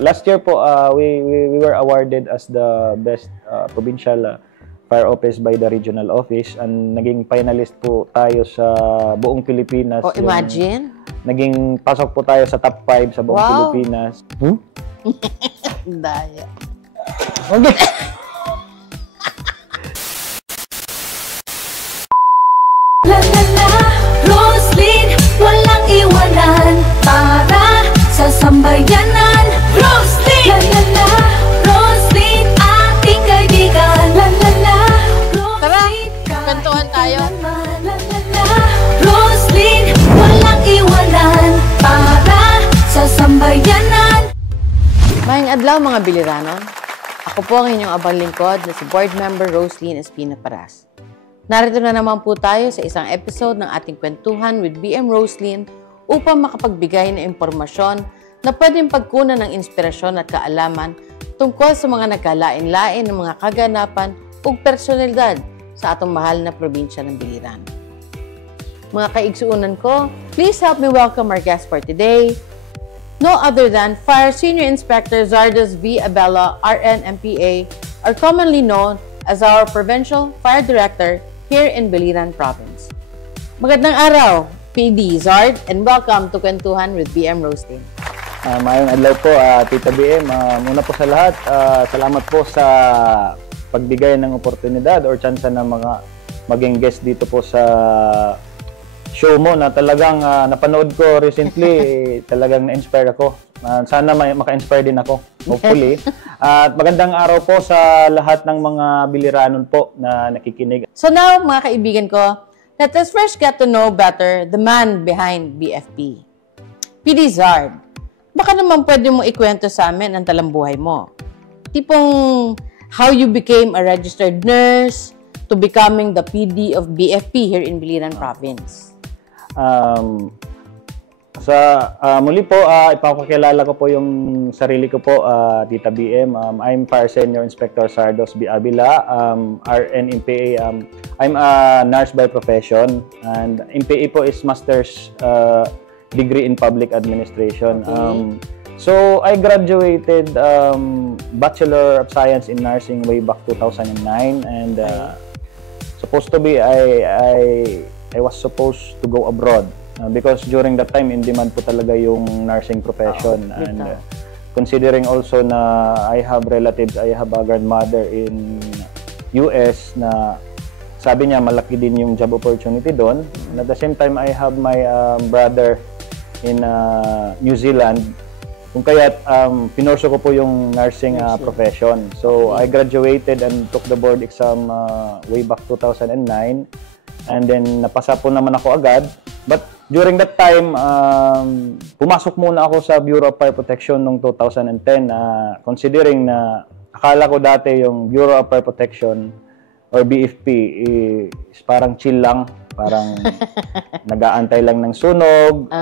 last year po, we were awarded as the best provincial fire office by the regional office, and naging finalist po tayo sa buong Pilipinas. Oh, imagine. Naging pasok po tayo sa top 5 sa buong Pilipinas. Daya. Okay. La la la, Roslyn, walang iwanan para sa sambayanan. Roslyn, la la la, Roslyn, ating kaibigan. La la la, Roslyn, Tara, kwentuhan tayo. La la la, Roslyn, walang iwanan para sa sambayanan. Mayang adlaw mga biliranon. Ako po ang inyong abang lingkod na si Board Member Roslyn Espina Paras. Narito na naman po tayo sa isang episode ng ating kwentuhan with BM Roslyn upang makapagbigay ng impormasyon na pwedeng pagkunan ng inspirasyon at kaalaman tungkol sa mga nagkalain-lain ng mga kaganapan o personalidad sa atong mahal na probinsya ng Biliran. Mga kaigsuunan ko, please help me welcome our guest for today, no other than Fire Senior Inspector Zardos V. Abella, RN MPA, or commonly known as our Provincial Fire Director here in Biliran Province. Magandang araw, PD Zard, and welcome to Kwentuhan with BM Roslyn. Mayong adlaw po, Tita BM. Muna po sa lahat, salamat po sa pagbigay ng oportunidad or chance na maging guest dito po sa show mo na talagang napanood ko recently. Talagang na-inspire ako. Sana maka-inspire din ako, hopefully. At magandang araw po sa lahat ng mga Biliranon po na nakikinig. So now, mga kaibigan ko, let us first get to know better the man behind BFP. PD Zard, baka naman pwede mo ikwento sa amin ang talambuhay mo. Tipong how you became a registered nurse to becoming the PD of BFP here in Biliran Province. Muli po, ipapakilala ko po yung sarili ko po, Tita BM. I'm Fire Senior Inspector Zardos V. Abella, RN MPA. I'm a nurse by profession, and MPA po is Master's Degree in Public Administration. Okay. So, I graduated Bachelor of Science in Nursing way back 2009, and supposed to be, I was supposed to go abroad. Because during that time, in demand po talaga yung nursing profession. And considering also na I have relatives, I have a grandmother in US na sabi niya malaki din yung job opportunity doon. And at the same time, I have my brother in New Zealand. Kung kaya't pinorso ko po yung nursing profession. So I graduated and took the board exam way back 2009. And then napasa po naman ako agad. But during that time, pumasok muna ako sa Bureau of Fire Protection noong 2010. Considering na akala ko dati yung Bureau of Fire Protection or BFP is parang chill lang. Parang nag-aantay lang ng sunog.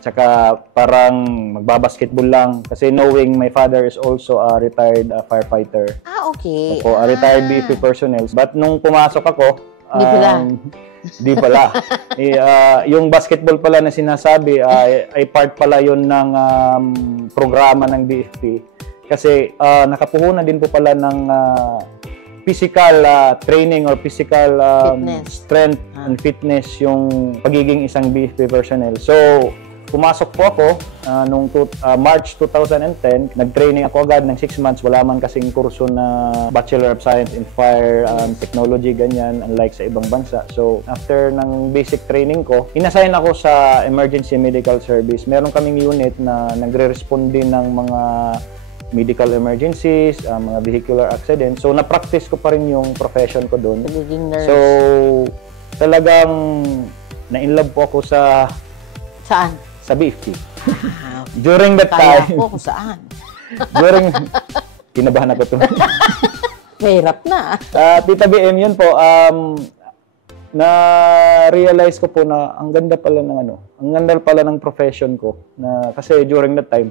Tsaka parang magbabasketball lang. Kasi knowing my father is also a retired firefighter. Okay. Opo, a retired BFP personnel. But nung pumasok ako, Di pala. Yung basketball pala na sinasabi ay part pala yun ng programa ng BFP. Kasi nakapuhunan din po pala ng physical training or physical strength and fitness yung pagiging isang BFP personnel. So, pumasok po ako noong March 2010. Nag-training ako agad ng 6 months. Wala man kasing kurso na Bachelor of Science in Fire Technology, ganyan, unlike sa ibang bansa. So, after ng basic training ko, inassign ako sa Emergency Medical Service. Meron kaming unit na nagre-respond din ng mga medical emergencies, mga vehicular accidents. So, na-practice ko pa rin yung profession ko doon. So, talagang na-inlove po ako sa... Saan? Sa BFP. During that time... Kaya po kung saan. Kinabahan ako ito. Mahirap na. Tita BM, yun po. Na-realize ko po na ang ganda pala ng profession ko. Kasi during that time,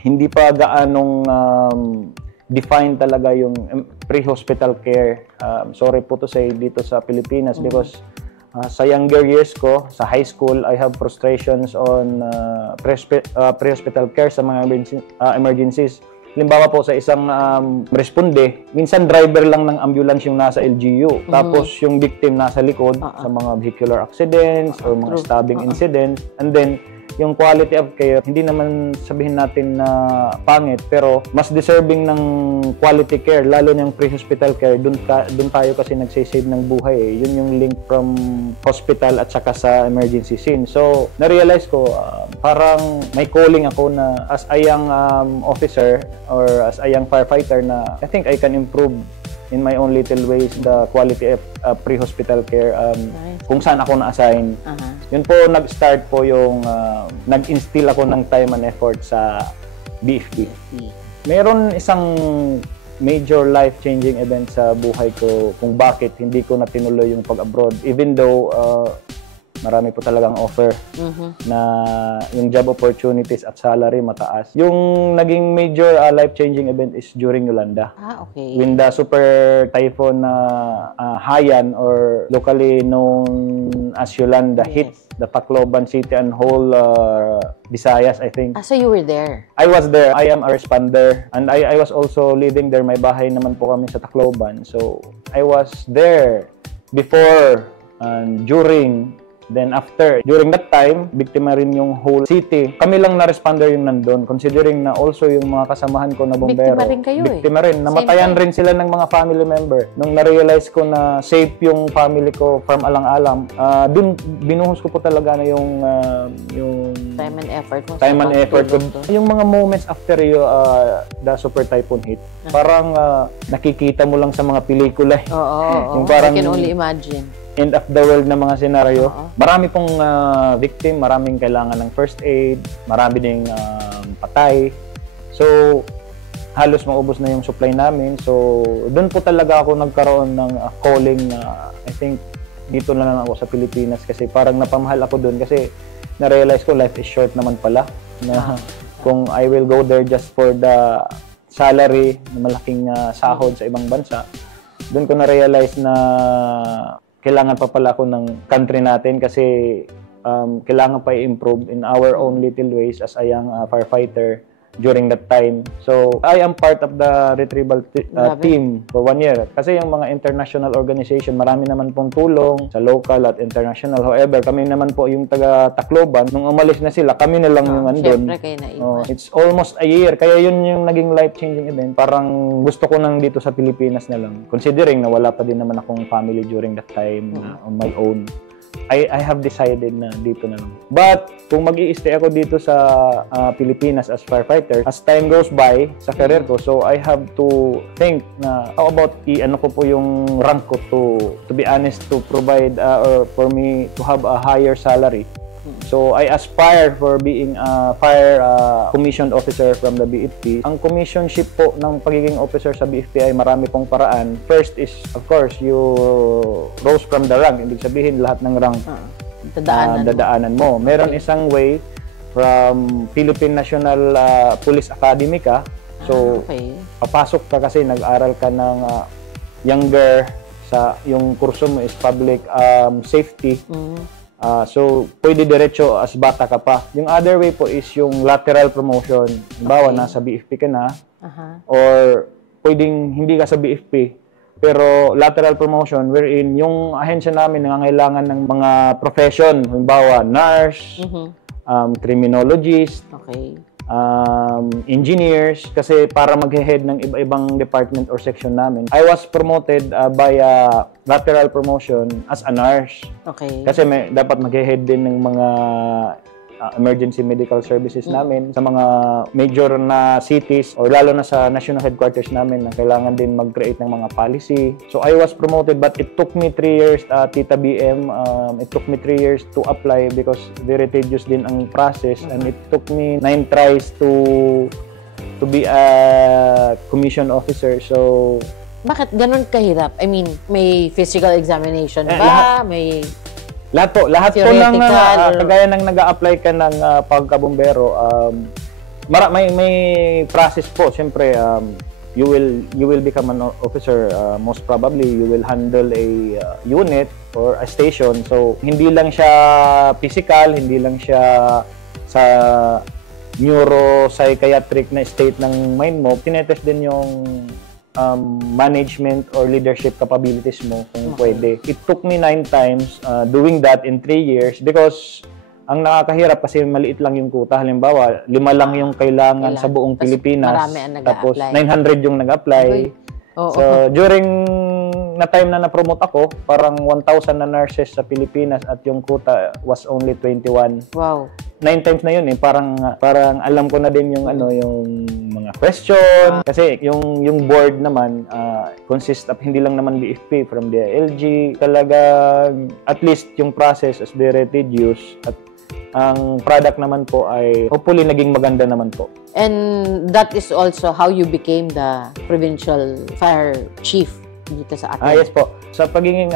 hindi pa gaanong define talaga yung pre-hospital care. Sorry po to say dito sa Pilipinas because Sa younger years ko, sa high school, I have frustrations on pre-hospital care sa mga emergencies. Halimbawa po sa isang responde, minsan driver lang ng ambulance yung nasa LGU. Tapos yung victim nasa likod sa mga vehicular accidents or mga stabbing incidents. And then, yung quality of care, hindi naman sabihin natin na pangit, pero mas deserving ng quality care, lalo yung pre-hospital care, dun tayo kasi nagsisave ng buhay. Yun yung link from hospital at saka sa emergency scene. So, na-realize ko, parang may calling ako na as a young officer or as a young firefighter na I think I can improve in my own little ways the quality of pre-hospital care kung saan ako na-assign. Yun po, nag-start po yung nag-instill ako ng time and effort sa BFP. Meron isang major life-changing event sa buhay ko kung bakit hindi ko na tinuloy yung pag-abroad. Even though marami po talagang offer na yung job opportunities at salary mataas. Yung naging major life-changing event is during Yolanda. Okay. When the super typhoon Haiyan, or locally known as Yolanda, hit the Tacloban city and whole Visayas, I think. So you were there? I was there. I am a responder. And I was also living there. May bahay naman po kami sa Tacloban. So, I was there before and during. Then after, during that time, biktima rin yung whole city. Kami lang na responder yung nandun, considering na also yung mga kasamahan ko na bombero. Biktima rin kayo Biktima rin. Namatayan rin sila ng mga family member. Nung na-realize ko na safe yung family ko from alang-alang, dun binuhos ko po talaga na yung time and effort mo. Time and effort ko. Yung mga moments after the super typhoon hit, parang nakikita mo lang sa mga pelikula. Oo. Parang, I can only imagine. End of the world na mga senaryo. Marami pong victim, maraming kailangan ng first aid, marami ding patay. So, halos maubos na yung supply namin. So, doon po talaga ako nagkaroon ng calling na I think dito na lang ako sa Pilipinas kasi parang napamahal ako doon kasi na-realize ko life is short naman pala. Na kung I will go there just for the salary na malaking sahod sa ibang bansa, doon ko na-realize na kailangan pa pala ako ng country natin kasi kailangan pa i-improve in our own little ways as a young firefighter during that time. So, I am part of the retrieval team for 1 year. Kasi yung mga international organization, marami naman pong tulong sa local at international. However, kami naman po yung taga Tacloban. Nung umalis na sila, kami na lang yung andun. Siyempre kayo naiwan. It's almost a year. Kaya yun yung naging life-changing event. Parang gusto ko nang dito sa Pilipinas na lang. Considering na wala pa din naman akong family during that time on my own. I have decided na dito na lang. But, kung mag-i-stay ako dito sa Pilipinas as firefighter, as time goes by sa career ko, so I have to think na how about ano ko po yung rank ko to be honest, to provide or for me to have a higher salary. So, I aspire for being a fire commissioned officer from the BFP. Ang commissionship po ng pagiging officer sa BFP ay marami pong paraan. First is, of course, you rose from the rank. Ibig sabihin, lahat ng rank dadaanan mo. Meron isang way from Philippine National Police Academy ka. So, papasok ka kasi nag-aral ka ng younger sa yung kurso mo is public safety. So, pwede diretso as bata ka pa. Yung other way po is yung lateral promotion. Halimbawa, nasa BFP ka na, or pwedeng hindi ka sa BFP, pero lateral promotion wherein yung ahensya namin nangangailangan ng mga profession. Halimbawa, nurse, criminologist, engineers, kasi para mag-head ng iba-ibang department or section namin. I was promoted by lateral promotion as a nurse. Kasi dapat mag-head din ng mga emergency medical services namin sa mga major na cities or lalo na sa national headquarters namin na kailangan din mag-create ng mga policy. So I was promoted but it took me 3 years, Tita BM, it took me 3 years to apply because very tedious din ang process and it took me 9 tries to be a commission officer. So bakit ganun kahirap? I mean, may physical examination ba? Lahat po ng kagaya ng nag-a-apply ka ng pagkabombero, may process po. Siyempre, you will become an officer, most probably you will handle a unit or a station. So hindi lang siya physical, hindi lang siya sa neuropsychiatric na state ng mind mo, tinetest din yung management or leadership capabilities mo kung pwede. It took me 9 times doing that in 3 years because ang nakakahirap kasi maliit lang yung quota. Halimbawa, 5 lang yung kailangan sa buong Pilipinas. Marami ang Tapos nag-a-apply. 900 yung nag-apply. So during na time na na-promote ako, parang 1,000 na nurses sa Pilipinas at yung quota was only 21. Wow. 9 times na yun eh. Parang alam ko na din yung yung mga question. Kasi yung board naman consists of hindi lang naman BFP from the LG. Talagang at least yung process is very tedious at ang product naman po ay hopefully naging maganda naman po. And that is also how you became the provincial fire chief dito sa atin. Yes po. Sa pagiging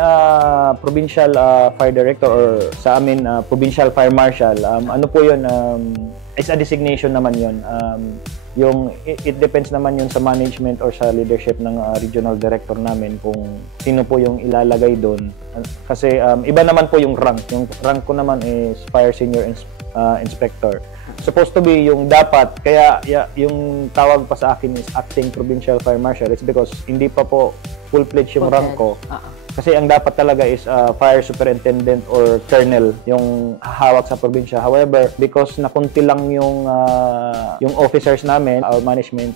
provincial fire director or sa amin provincial fire marshal, ano po yun, is a designation naman yun. It depends naman yun sa management or sa leadership ng regional director namin kung sino po yung ilalagay doon. Kasi iba naman po yung rank. Yung rank ko naman is fire senior inspector. Supposed to be yung dapat, kaya yung tawag pa sa akin is acting provincial fire marshal. It's because hindi pa po full-fledged yung rank ko. Kasi ang dapat talaga is fire superintendent or colonel yung hawak sa probinsya. However, because nakunti lang yung officers namin, our management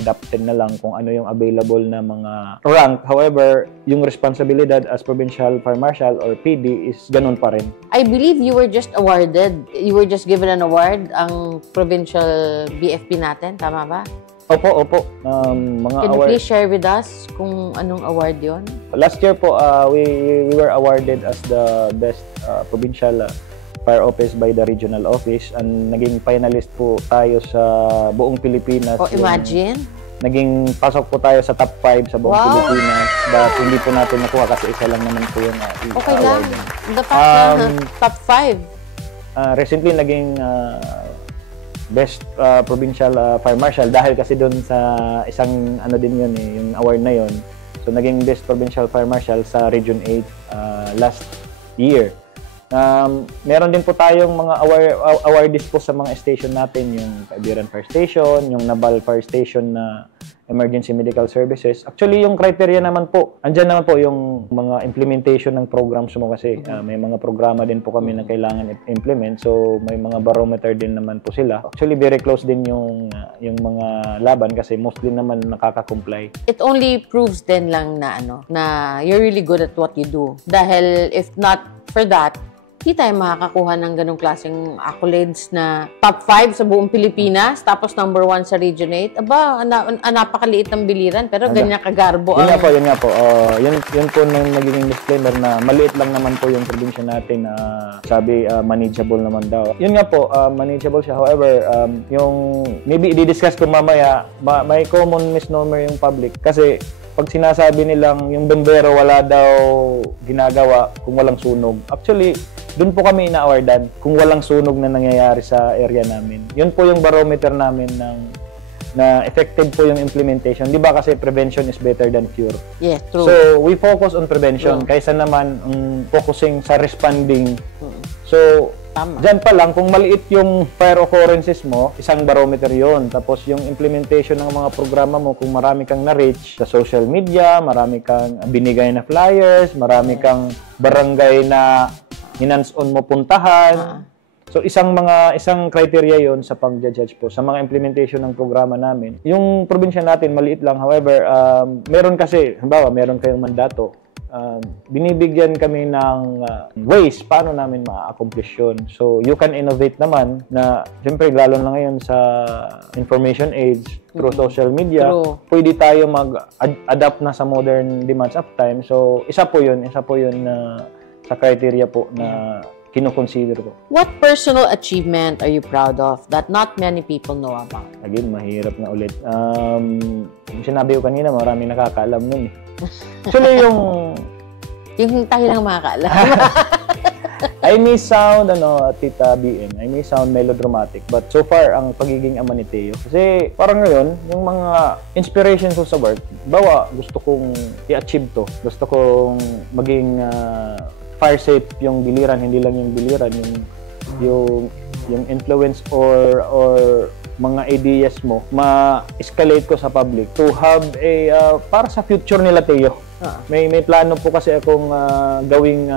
adapted na lang kung ano yung available na mga rank. However, yung responsibilidad as provincial fire marshal or PD is ganun pa rin. I believe you were just awarded. You were just given an award ang provincial BFP natin. Tama ba? Opo. Mga Can you award. please share with us kung anong award yon? Last year po, we were awarded as the best provincial fire office by the regional office, and naging finalist po tayo sa buong Pilipinas. Imagine. Naging pasok po tayo sa top 5 sa buong Pilipinas, but hindi po natin nakuha kasi isa lang naman po yung Okay lang. award. The fact na top 5. Recently, naging best provincial fire marshal dahil kasi doon sa isang din yun yung award na yun. So naging best provincial fire marshal sa Region 8 last year. Meron din po tayong mga awardees po sa mga station natin, yung Caibiran Fire Station, yung Nabal Fire Station na emergency medical services. Actually, yung criteria naman po, andyan naman po yung mga implementation ng programs mo kasi may mga programa din po kami na kailangan implement. So, may mga barometer din naman po sila. Actually, very close din yung mga laban kasi mostly naman nakaka-comply. It only proves din lang na you're really good at what you do. Dahil if not for that, hindi tayo makakakuha ng ganong klaseng accolades na top 5 sa buong Pilipinas, tapos number 1 sa Region 8. Aba, napakaliit ng biliran, pero ganyan kagarbo. Yun nga po. Yun po nang naging disclaimer na maliit lang naman po yung probinsya natin. Sabi, manageable naman daw. Yun nga po, manageable siya. However, yung maybe i-discuss ko mamaya, may common misnomer yung public. Kasi pag sinasabi nilang yung bombero wala daw ginagawa kung walang sunog. Actually, doon po kami ina-awardan kung walang sunog na nangyayari sa area namin. Yun po yung barometer namin na effective po yung implementation. Di ba kasi prevention is better than cure? Yes, true. So, we focus on prevention kaysa naman focusing sa responding. So, dyan pa lang, kung maliit yung fire occurrences mo, isang barometer yon. Tapos yung implementation ng mga programa mo, kung marami kang na-reach sa social media, marami kang binigay na flyers, marami kang barangay na hinands-on mo puntahan. So isang criteria yon sa pag-judge po sa mga implementation ng programa namin. Yung probinsya natin maliit lang, however, meron kasi, halimbawa, meron kayong mandato. Binibigyan kami ng ways paano namin ma-accomplish yun. So, you can innovate naman na, siyempre, lalo na ngayon sa information age, through social media, pwede tayo mag-adapt na sa modern demands of time. So, isa po yun na sa criteria po na kino-consider ko. What personal achievement are you proud of that not many people know about? Again, mahirap na ulit. Yung sinabi ko kanina, maraming nakakaalam nun eh. Actually, yung tayo lang makakaalam. I may sound, Tita BM, I may sound melodramatic, but so far, ang pagiging ama ni Teo. Kasi parang ngayon, yung mga inspirations ko sa work, gusto kong i-achieve to. Gusto kong maging fire safe yung biliran, hindi lang yung biliran, yung influence or mga ideas mo, ma-escalate ko sa public to have para sa future nila, Teo. May plano po kasi akong gawing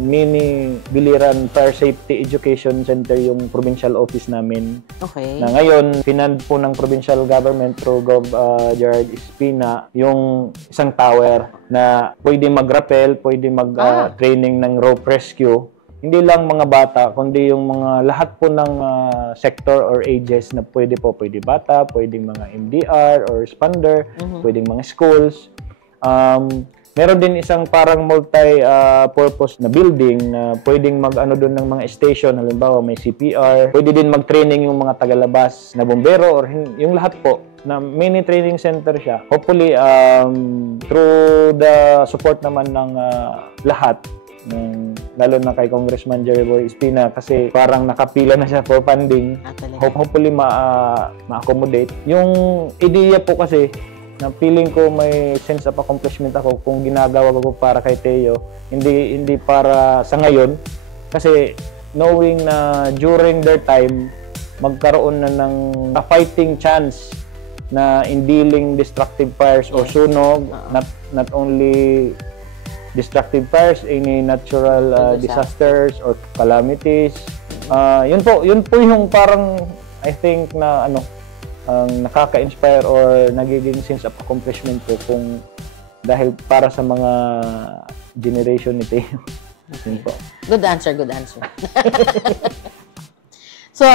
mini biliran fire safety education center yung provincial office namin. Okay. Na ngayon, finand po ng provincial government through Gov. Gerard Espina yung isang tower na pwede mag-rappel, pwede mag-training ng rope rescue. Hindi lang mga bata, kundi yung mga lahat po ng sector or ages na pwede bata, pwedeng mga MDR or expander, pwedeng mga schools. Meron din isang parang multi-purpose na building na pwedeng mag-ano doon ng mga station, halimbawa may CPR, pwede din mag-training yung mga tagalabas na bombero or yung lahat po na mini training center siya. Hopefully, through the support naman ng lahat, lalo na kay Congressman Jerry Boy Espina kasi parang nakapila na siya for funding. Hopefully ma-accommodate. Yung ideya po kasi na feeling ko may sense of accomplishment ako kung ginagawa ko para kay Teo. Hindi para sa ngayon kasi knowing na during their time magkaroon na ng fighting chance na in dealing destructive fires or sunog, not only destructive fires, any natural disasters or calamities. Yun po yung parang I think na nakaka-inspire or nagiging sense of accomplishment ko kung dahil para sa mga generation ni Teo. Yun po. Good answer. So,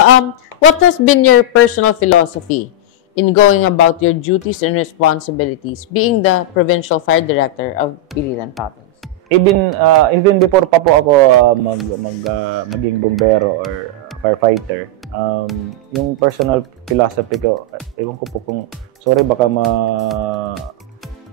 what has been your personal philosophy in going about your duties and responsibilities being the Provincial Fire Director of Biliran Province? Even before pa po ako maging bombero or firefighter, yung personal philosophy ko, ewan ko po kung, sorry baka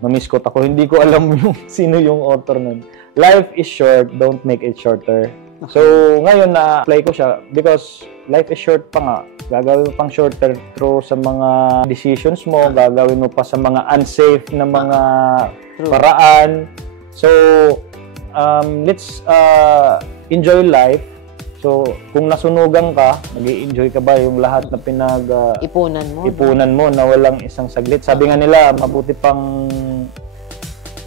ma-misquote ako, hindi ko alam sino yung author nun. Life is short, don't make it shorter. So, ngayon na-apply ko siya because life is short pa nga. Gagawin mo pang shorter through sa mga decisions mo, gagawin mo pa sa mga unsafe na mga paraan. So, let's enjoy life. So, kung nasunugan ka, mag-i-enjoy ka ba yung lahat na ipunan mo na walang isang saglit. Sabi nga nila, mabuti pang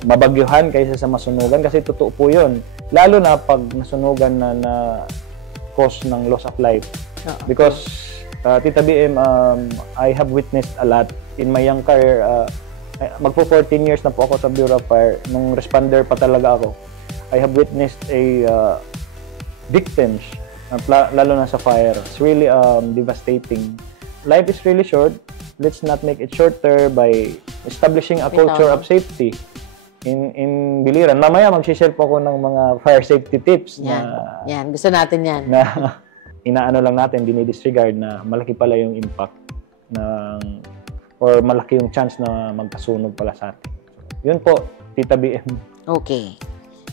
mabagyuhan kaysa sa masunugan kasi totoo po yun. Lalo na pag nasunugan na cause ng loss of life. Because, Tita BM, I have witnessed a lot in my young career. Magpo 14 years na po ako sa Bureau of Fire. Nung responder pa talaga ako. I have witnessed victims, lalo na sa fire. It's really devastating. Life is really short. Let's not make it shorter by establishing a culture of safety in Biliran. Mamaya mag-share po ako ng mga fire safety tips. Yan. Gusto natin yan. Na inaano lang natin, dinidisregard na malaki pala yung impact or malaki yung chance na magkasunog pala sa atin. Yun po, Tita BM. Okay.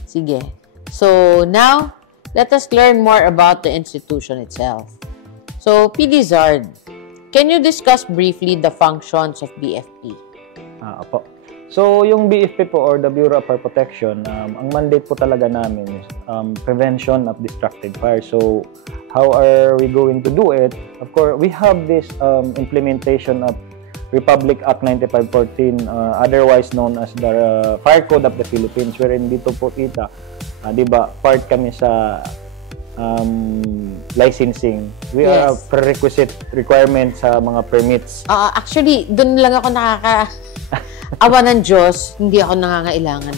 Sige. So, now, let us learn more about the institution itself. So, PD Zard, can you discuss briefly the functions of BFP? Opo. So, yung BFP po or the Bureau of Fire Protection, ang mandate po talaga namin is prevention of destructive fire. So, how are we going to do it? Of course, we have this implementation of Republic Act 9514, otherwise known as the Fire Code of the Philippines, wherein dito po kita, di ba, part kami sa licensing. We are a prerequisite requirement sa mga permits. Actually, doon lang ako awa ng Diyos, hindi ako nangangailangan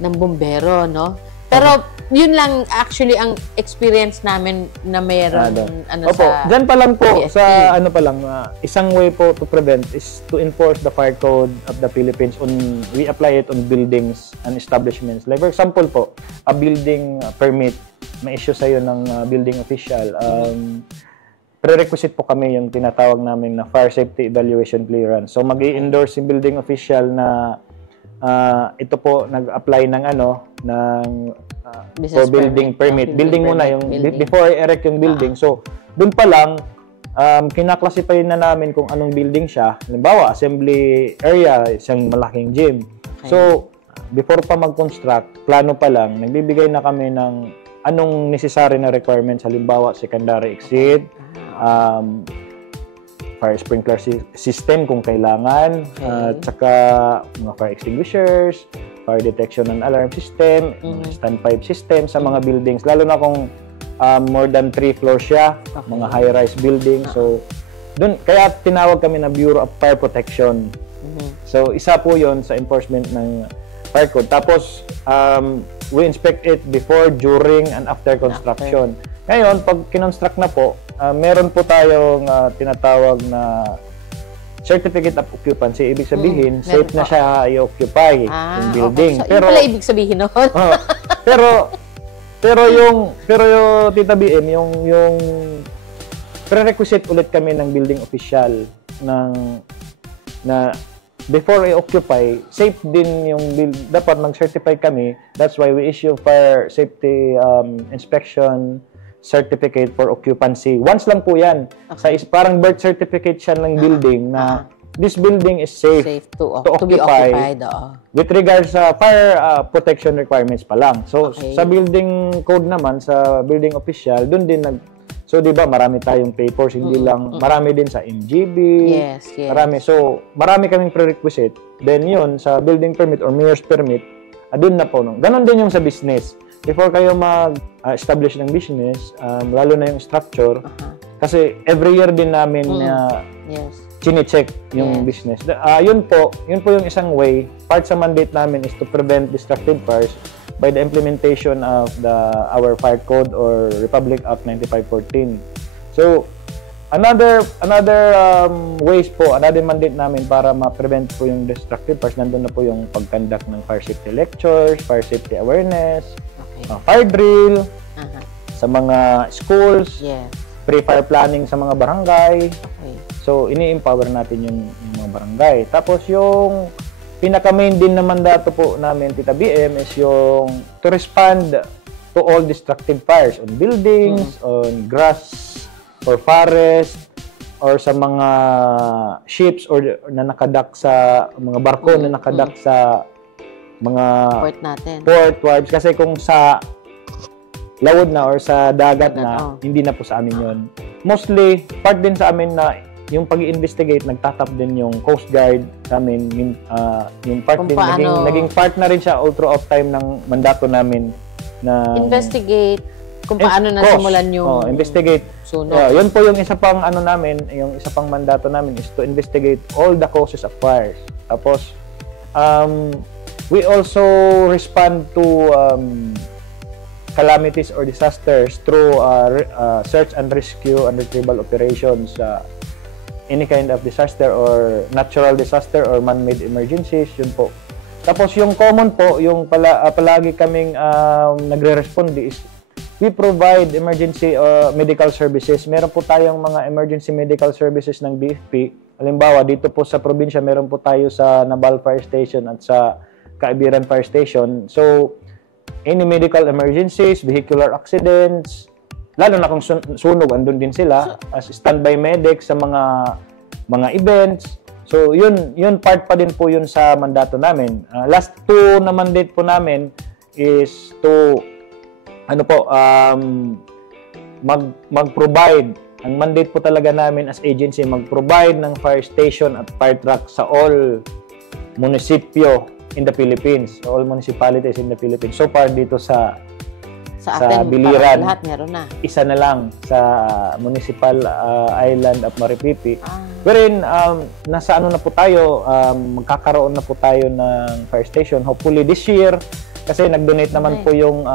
ng bombero, no? Pero yun lang actually ang experience namin na mayroon sa dyan pa lang po BFP. sa isang way po to prevent is to enforce the Fire Code of the Philippines we apply it on buildings and establishments. Like for example po, a building permit ma-issue sa'yo ng building official. Prerequisite po kami yung tinatawag namin na Fire Safety Evaluation Clearance. So mag-i-endorse yung building official na ito po nag-apply ng Business for building permit. Building muna yung building. before i-erect yung building. So, doon pa lang kinaklasify na namin kung anong building siya. Halimbawa, assembly area, isang malaking gym. Okay. So, before pa mag-construct, plano pa lang, nagbibigay na kami ng anong necessary na requirements. Halimbawa, secondary exit, fire sprinkler system kung kailangan, tsaka mga fire extinguishers, fire detection and alarm system, standpipe system sa mga buildings, lalo na kung more than 3 floors siya, mga high-rise building. So, dun, kaya tinawag kami na Bureau of Fire Protection. So, isa po yon sa enforcement ng fire code. Tapos, we inspect it before, during, and after construction. Ngayon, pag kinonstruct na po, meron po tayong tinatawag na Certificate of Occupancy. Ibig sabihin, safe na siya i-occupy yung building. Okay. So, pero pala ibig sabihin noon. pero yung Tita BM, yung prerequisite ulit kami ng building official na before i-occupy, safe din yung dapat mag-certify kami. That's why we issue fire safety inspection certificate for occupancy. Once lang po yan. Parang birth certificate siya ng building na this building is safe to occupy, be occupied. With regards sa fire protection requirements pa lang. So, sa building code naman, sa building official, dun din so, di ba, marami tayong papers, hindi lang, marami din sa MGB, yes. marami. So, marami kaming prerequisite. Then, yun, sa building permit or mayor's permit, dun na po. Ganon din yung sa business. Before kayo mag-establish ng business, lalo na yung structure, kasi every year din namin chine-check yung business. Yun po yung isang way. Part sa mandate namin is to prevent destructive fires by the implementation of our fire code or Republic Act 9514. So, another ways po, another mandate namin para ma-prevent po yung destructive fires, nandun na po yung pag-conduct ng fire safety lectures, fire safety awareness, fire drill sa mga schools, pre-fire planning sa mga barangay. So, ini-empower natin yung mga barangay. Tapos, yung pinaka-main din na mandato po namin, Tita BM, is yung to respond to all destructive fires on buildings, on grass or forest, or sa mga ships or na nakadak sa mga barko na nakadak sa mga port natin. Port wards. Kasi kung sa lawod na or sa dagat na, hindi na po sa amin yun. Mostly, part din sa amin na yung pag-i-investigate, nagtatap din yung Coast Guard sa amin. Yung part kung din, naging part na rin siya all throughout time ng mandato namin. Na investigate kung paano nasimulan yung investigate. Yun po yung isa pang namin, yung isa pang mandato namin is to investigate all the causes of fires. Tapos, we also respond to calamities or disasters through search and rescue and retrieval operations. Any kind of disaster or natural disaster or man-made emergencies, yun po. Tapos yung common po, yung palagi kaming nagre-respond is we provide emergency medical services. Meron po tayong mga emergency medical services ng BFP. Halimbawa, dito po sa probinsya, meron po tayo sa Nabal Fire Station at sa Kaibiran Fire Station. So, any medical emergencies, vehicular accidents, lalo na kung sunog, andun din sila as standby medic sa mga events. So, yun part pa din po yun sa mandato namin. Last two na mandate po namin is to mag-provide. Ang mandate po talaga namin as agency, mag-provide ng fire station at fire truck sa all munisipyo in the Philippines. So, all municipalities in the Philippines. So far dito sa atin, Biliran, lahat meron na. Isa na lang sa municipal island of Maripipi. Wherein, nasa na po tayo, magkakaroon na po tayo ng fire station. Hopefully this year, kasi nag-donate naman po yung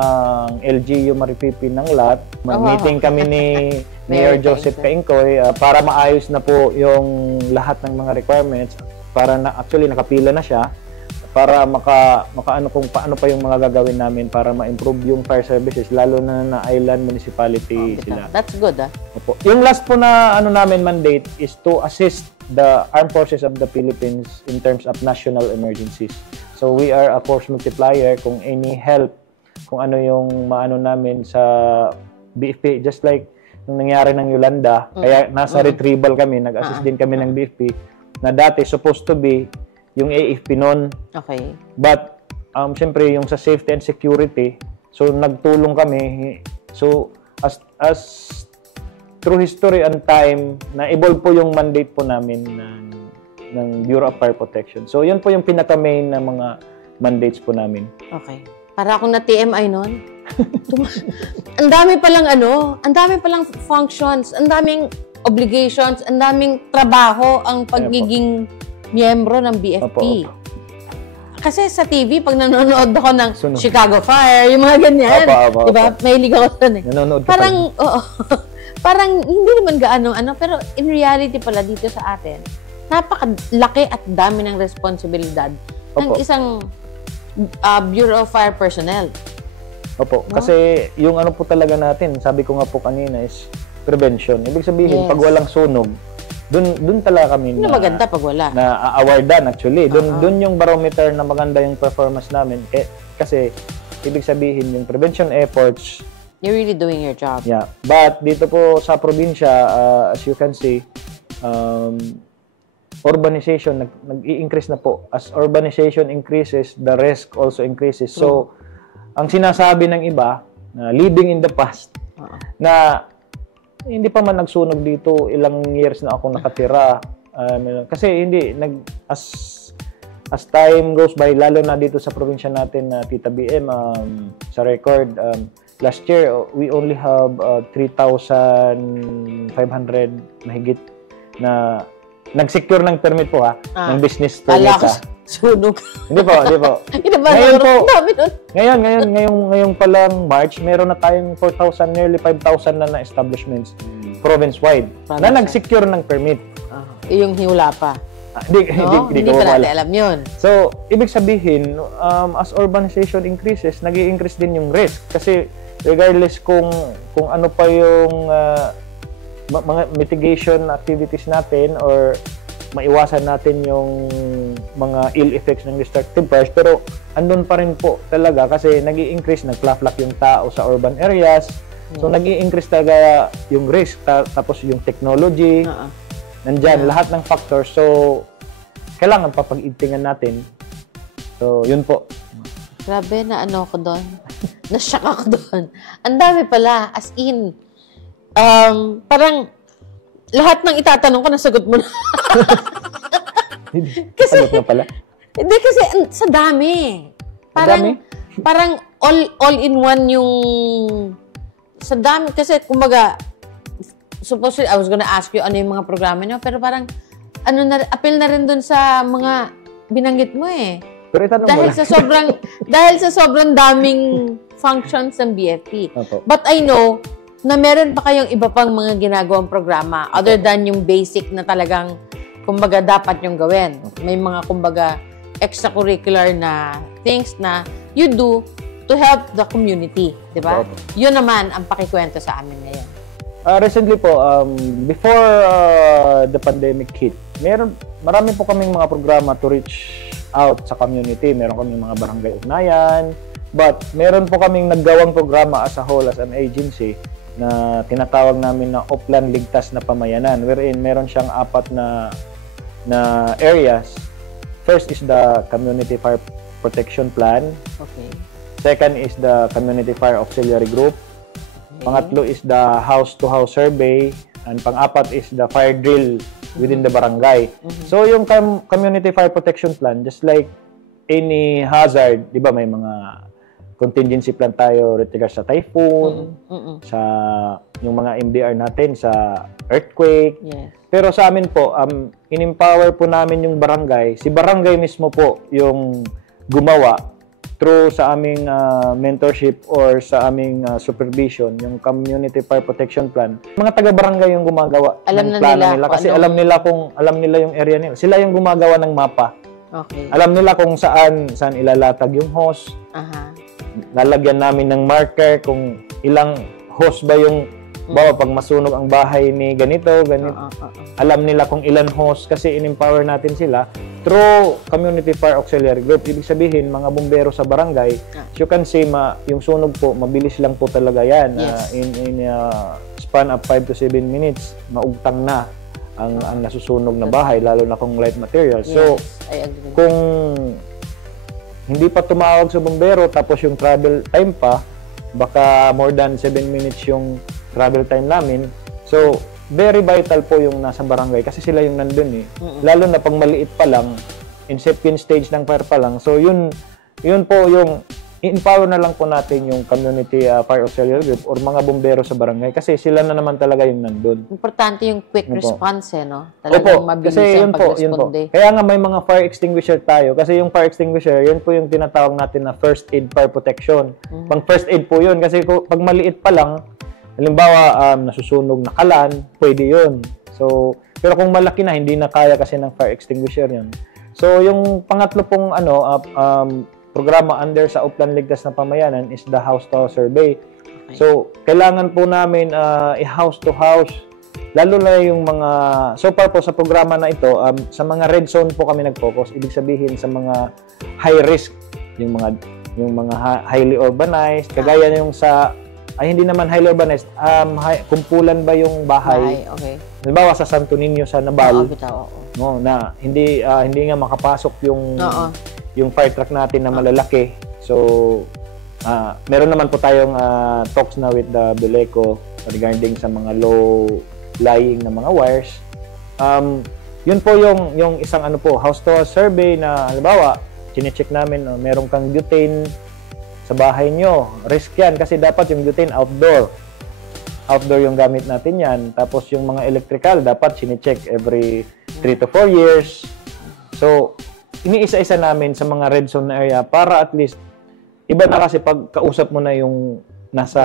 LGU Maripipi ng lot. Mag-meeting kami ni Mayor Joseph Caingcoy para maayos na po yung lahat ng mga requirements. Para actually nakapila na siya. Para makaano kung paano pa yung mga gagawin namin para ma-improve yung fire services, lalo na island municipality sila. That's good, Opo. Yung last po na namin mandate is to assist the armed forces of the Philippines in terms of national emergencies. So we are a force multiplier. Kung any help kung ano yung maano namin sa BFP, just like yung nangyari ng Yolanda. Kaya nasa retrieval kami, nag-assist din kami ng BFP na dati supposed to be yung AFP noon. Okay. But syempre yung sa safety and security, so nagtulong kami. So as through history and time, na-evolve po yung mandate po namin ng Bureau of Fire Protection. So yun po yung pinaka-main na mga mandates po namin. Okay. Para akong na-TMI nun. Ang dami palang ang dami palang functions, ang daming obligations, ang daming trabaho ang pagiging miyembro ng BFP. Opo. Kasi sa TV, pag nanonood ako ng Chicago Fire, yung mga ganyan. Opo. Diba? Mahilig ako doon eh. Nanonood ka Parang, oo. Parang hindi naman gaano, pero in reality pala dito sa atin, napakalaki at dami ng responsibilidad ng isang Bureau of Fire personnel. Opo. Kasi yung ano po talaga natin, sabi ko nga po kanina is prevention. Ibig sabihin, pag walang sunog, dun talaga kami na maganda pag wala. Na awardan actually. Dun yung barometer na maganda yung performance namin. Kasi ibig sabihin yung prevention efforts, you're really doing your job. Yeah. But dito po sa probinsya, as you can see, urbanization nag-i-increase na po. As urbanization increases, the risk also increases. So, ang sinasabi ng iba, living in the past, na hindi pa man nagsunog dito, ilang years na ako nakatira. Kasi hindi, as time goes by, lalo na dito sa probinsya natin na Tita BM, sa record, last year, we only have 3,500 mahigit na nag-secure ng permit po ng business permit. Sunog. Hindi po. Ngayon pa lang March, meron na tayong 4,000, nearly 5,000 na establishments province-wide na nag-secure ng permit. Yung hiwala pa. Hindi pa natin alam yun. So, ibig sabihin, as urbanization increases, nag-i-increase din yung risk. Kasi regardless kung ano pa yung mga mitigation activities natin or maiwasan natin yung mga ill effects ng destructive fires, pero andun pa rin po talaga kasi nag-i-increase, nag-flap-flap yung tao sa urban areas. So, nag-i-increase talaga yung risk. Tapos yung technology, nandyan, lahat ng factors. So, kailangan papag-itingan natin. So, yun po. Grabe, na ano ko doon. Na-shock ako doon. Ang dami pala, as in, parang lahat ng itatanong ko, nasagot mo na. Kasi, na pala. Hindi, kasi sa dami. Parang all in one yung sa dami. Kasi, kumbaga, supposedly, I was gonna ask you ano yung mga programa nyo, pero parang, appeal na rin dun sa mga binanggit mo eh. Pero itanong dahil sa sobrang daming functions ng BFP. But I know na meron pa kayong iba pang mga ginagawang programa other than yung basic na talagang kumbaga dapat yung gawin. May mga kumbaga extracurricular na things na you do to help the community, di ba? Yun naman ang pakikwento sa amin ngayon. Recently po, before the pandemic hit, marami po kaming mga programa to reach out sa community. Meron kaming mga barangay ugnayan, but meron po kaming naggawang programa as a whole, as an agency, na tinatawag namin na Upland Ligtas na Pamayanan, wherein meron siyang 4 na areas. First is the Community Fire Protection Plan. Okay. Second is the Community Fire Auxiliary Group. Okay. Pangatlo is the House-to-House Survey. And pang-apat is the Fire Drill within the barangay. So, yung Community Fire Protection Plan, just like any hazard, di ba may mga contingency plan tayo with regards sa typhoon, sa yung mga MDR natin, sa earthquake. Yes. Pero sa amin po, in-empower po namin yung barangay. Si barangay mismo po yung gumawa through sa aming mentorship or sa aming supervision, yung Community Fire Protection Plan. Mga taga-barangay yung gumagawa ng plano nila. Kasi alam nila yung area nila. Sila yung gumagawa ng mapa. Okay. Alam nila kung saan ilalatag yung hose. Aha. Lalagyan namin ng marker kung ilang hose ba yung Bawa, pag masunog ang bahay ni ganito, alam nila kung ilan host kasi in-empower natin sila through Community Fire Auxiliary Group. Ibig sabihin, mga bumbero sa barangay, as you can see, yung sunog po, mabilis lang po talaga yan. Yes. In span of 5 to 7 minutes, maugtang na ang nasusunog na bahay, lalo na kung light material. So, I agree. kung hindi pa tumawag sa bumbero, tapos yung travel time pa, baka more than 7 minutes yung travel time namin. So, very vital po yung nasa barangay kasi sila yung nandun eh. Lalo na pag maliit pa lang, incipient stage ng fire pa lang. So, yun po yung i-empower na lang po natin yung Community Fire Auxiliary Group or mga bumbero sa barangay kasi sila na naman talaga yung nandun. Importante yung quick Opo. response no? Talagang mabilis kasi ang yun po. pag-responde. Kaya nga may mga fire extinguisher tayo kasi yung fire extinguisher, yun po yung tinatawag natin na first aid fire protection. Pang first aid po yun kasi pag maliit pa lang, halimbawa nasusunog na kalan, pwede yun. So, pero kung malaki na, hindi na kaya kasi ng fire extinguisher yun. So, yung pangatlo pong programa under sa Upland Ligtas na Pamayanan is the house-to-house survey. Okay. So, kailangan po namin i-house-to-house, lalo na yung mga, so far po sa programa na ito, sa mga red zone po kami nag-focus. Ibig sabihin sa mga high risk, yung mga highly urbanized, kagaya yung sa, hindi naman highly urbanized, kumpulan ba yung bahay? Okay. Halimbawa sa Santo Niño sa Nabal, Oo. na hindi nga makapasok yung fire truck natin na malalaki. So, meron naman po tayong talks na with the Beleco regarding sa mga low-lying na mga wires. Yun po yung isang house-to-house survey na halimbawa, chinecheck namin, meron kang butane sa bahay nyo. Risk yan kasi dapat yung butane outdoor. Outdoor yung gamit natin yan. Tapos yung mga electrical, dapat chinecheck every 3 to 4 years. So, iniisa-isa namin sa mga red zone na area para at least, iba na kasi pag kausap mo na yung nasa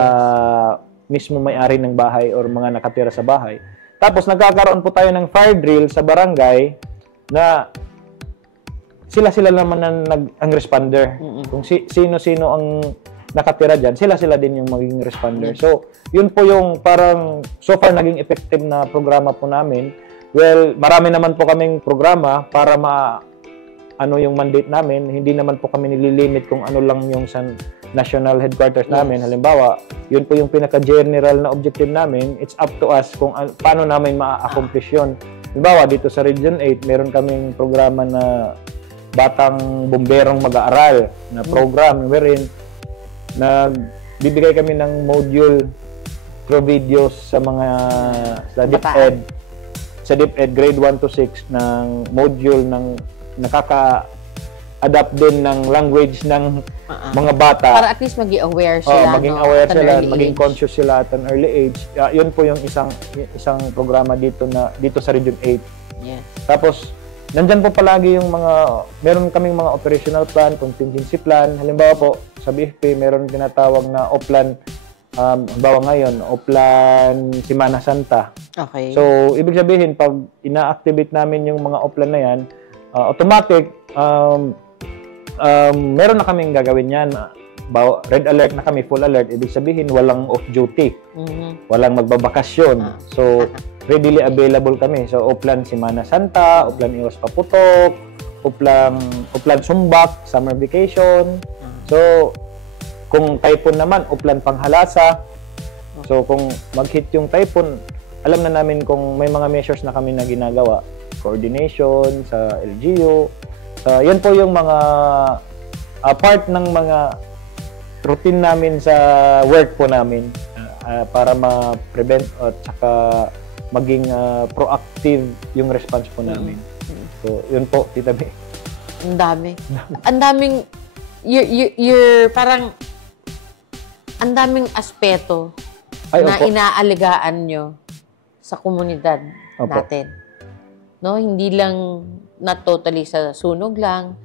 mismo may-ari ng bahay or mga nakatira sa bahay. Tapos nagkakaroon po tayo ng fire drill sa barangay na sila naman ang responder. Kung sino-sino ang nakatira dyan, sila din yung magiging responder. So, yun po yung parang so far naging effective na programa po namin. Well, marami naman po kaming programa para yung mandate namin. Hindi naman po kami nililimit kung ano lang yung sa national headquarters namin. Halimbawa, yun po yung pinaka-general na objective namin. It's up to us kung paano namin ma-accomplish yun. Halimbawa, dito sa Region 8, meron kaming programa na Batang Bomberong Mag-aaral na program wherein nagbibigay kami ng module through videos sa mga sa DepEd grade 1 to 6 ng module ng nakaka-adapt din ng language ng mga bata. Para at least maging aware sila. Maging aware sila, maging conscious sila at an early age. Yun po yung isang programa dito sa Region 8. Yes. Tapos, nandyan po palagi yung meron kaming mga operational plan, contingency plan. Halimbawa po, sa BFP, meron tinatawag na Oplan, halimbawa ngayon, Oplan Semana Santa. Okay. So, ibig sabihin, pag ina-activate namin yung mga Oplan na yan, automatic, meron na kaming gagawin yan. Red alert na kami, full alert. Ibig sabihin, walang off-duty. Walang magbabakasyon. So, readily available kami. So, Oplan Semana Santa, Oplan Iwas Paputok, Oplan Sumbak, summer vacation. So, kung typhoon naman, Oplan Panghalasa. So, kung mag-hit yung typhoon, alam na namin kung may mga measures na kami na ginagawa. Coordination sa LGU. Yan po yung mga part ng mga routine namin sa work po namin para ma-prevent at saka maging proactive yung response po namin. So, yun po, Tita B. Ang dami. Ang daming, you're parang, ang daming aspeto na inaaligaan nyo sa komunidad natin. No, hindi lang not totally sa sunog lang,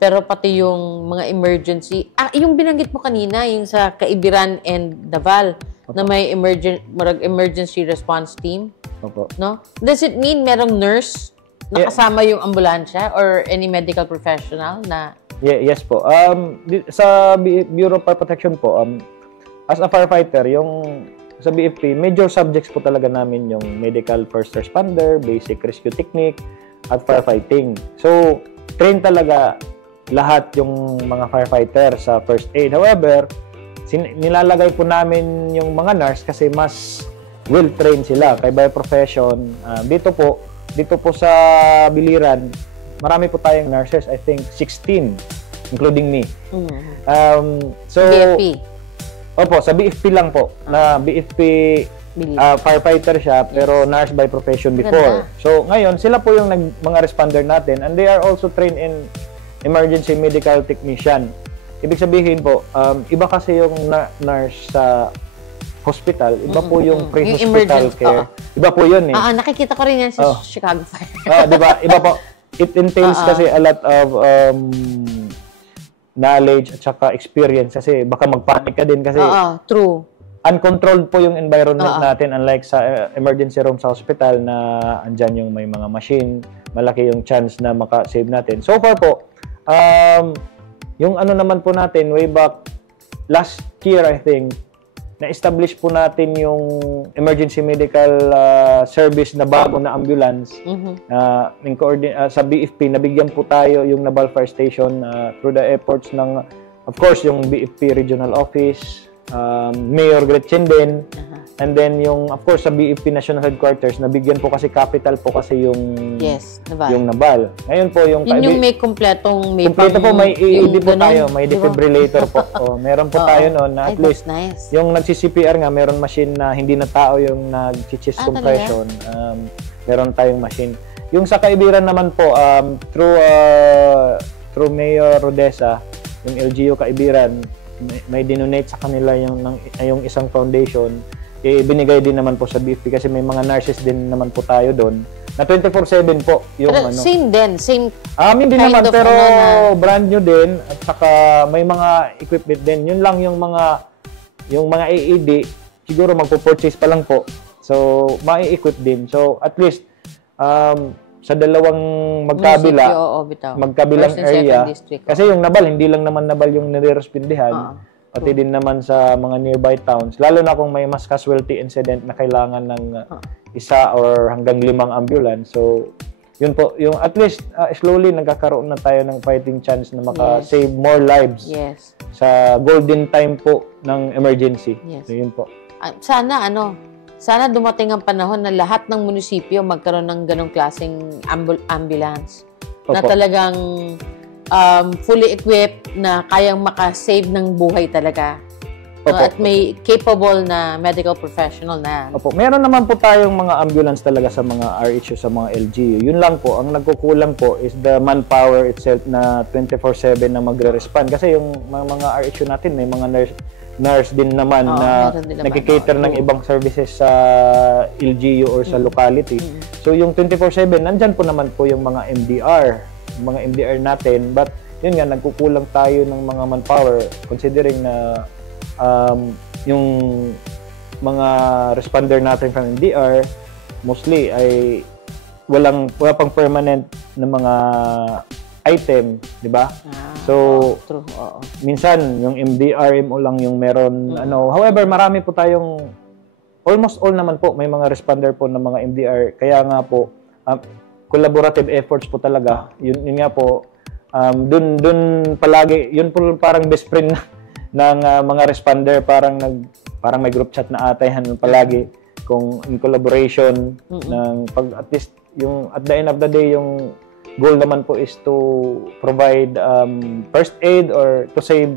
pero pati yung mga emergency. Yung binanggit mo kanina, yung sa Kaibiran and Davao, na may emergency response team. Opo. No? Does it mean merong nurse na kasama yung ambulansya or any medical professional na? Yes po. Sa Bureau of Fire Protection po, as a firefighter, yung sa BFP, major subjects po talaga namin yung medical first responder, basic rescue technique, at firefighting. So, train talaga lahat yung mga firefighter sa first aid. However, nilalagay po namin yung mga nurse kasi mas well-trained sila kay by profession. Dito po sa Biliran, marami po tayong nurses, I think 16, including me. So, BFP. Opo, sa BFP lang po. Na BFP firefighter siya, pero nurse by profession before. Ganda. So, ngayon, sila po yung mga responder natin, and they are also trained in emergency medical technician. Ibig sabihin po, iba kasi yung nurse sa hospital, iba po yung pre-hospital care. Iba po yun eh. Nakikita ko rin yan sa Chicago Fire. Di ba? Iba po. It entails kasi a lot of knowledge at saka experience kasi baka magpanic ka din kasi true. Uncontrolled po yung environment natin, unlike sa emergency room sa hospital na andyan yung may mga machine, malaki yung chance na maka-save natin. So far po, yung ano naman po natin, way back last year I think, na-establish po natin yung emergency medical service na bago na ambulance. Sa BFP, nabigyan po tayo yung Naval Fire Station through the efforts ng, of course, yung BFP Regional Office, Mayor Gretchen din, and then yung, of course, sa BFP National Headquarters, nabigyan po kasi capital po kasi yung Naval. Yung Naval. Ngayon po, yung yung may kumpleto po, may EED po tayo, may defibrillator po. Meron po tayo noon na at least nice. yung nagsi-CPR nga, meron machine na hindi na tao yung nag-chest compression. Meron tayong machine. Yung sa Kaibiran naman po, through Mayor Rodessa, yung LGU Kaibiran, may dinonate sa kanila yung isang foundation. Binigay din naman po sa BFP kasi may mga nurses din naman po tayo doon na 24/7 po yung pero same amin din naman pero brand new din at saka may mga equipment din. Yun lang yung mga AED siguro magpo-purchase pa lang po. So mai-equip din. So at least sa dalawang magkabilang area kasi yung Nabal hindi lang naman Nabal yung nire-respindihan. Pati din naman sa mga nearby towns, lalo na kung may mas casualty incident na kailangan ng isa or hanggang 5 ambulance. So, yun po, yung at least slowly nagkakaroon na tayo ng fighting chance na maka-save more lives sa golden time po ng emergency. So, yun po. Sana dumating ang panahon na lahat ng munisipyo magkaroon ng ganong klaseng ambulance. Na talagang fully equipped na kayang makasave ng buhay talaga. At may capable na medical professional na. Meron naman po tayong mga ambulance talaga sa mga RHU, sa mga LGU. Yun lang po, ang nagkukulang po is the manpower itself na 24/7 na magre-respond. Kasi yung mga RHU natin, may mga nurse din naman na nagkikater ng ibang services sa LGU or sa locality. So yung 24/7, nandyan po naman po yung mga MDR natin, but yun nga, nagkukulang tayo ng mga manpower considering na yung mga responder natin from MDR mostly ay wala pang permanent na mga item, di ba? So, true. minsan yung MDR, MO lang yung meron, however, marami po tayong, almost all naman po, may mga responder po ng mga MDR, kaya nga po, collaborative efforts po talaga. Yun nga po, dun palagi, yun po parang best friend ng mga responder, parang may group chat na atayan palagi kung in collaboration ng at least yung at the end of the day yung goal naman po is to provide first aid or to save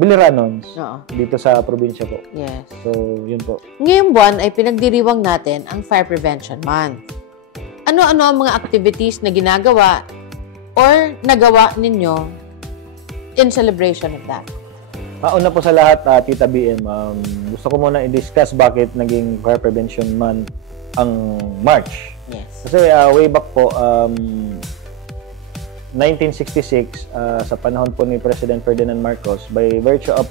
Biliranons dito sa probinsya po. Yes. So, yun po. Ngayong buwan ay pinagdiriwang natin ang Fire Prevention Month. Ano-ano ang mga activities na ginagawa or nagawa ninyo in celebration of that? Una po sa lahat, Tita BM, gusto ko muna i-discuss bakit naging Fire Prevention Month ang March. Yes. Kasi way back po, 1966, sa panahon po ni President Ferdinand Marcos, by virtue of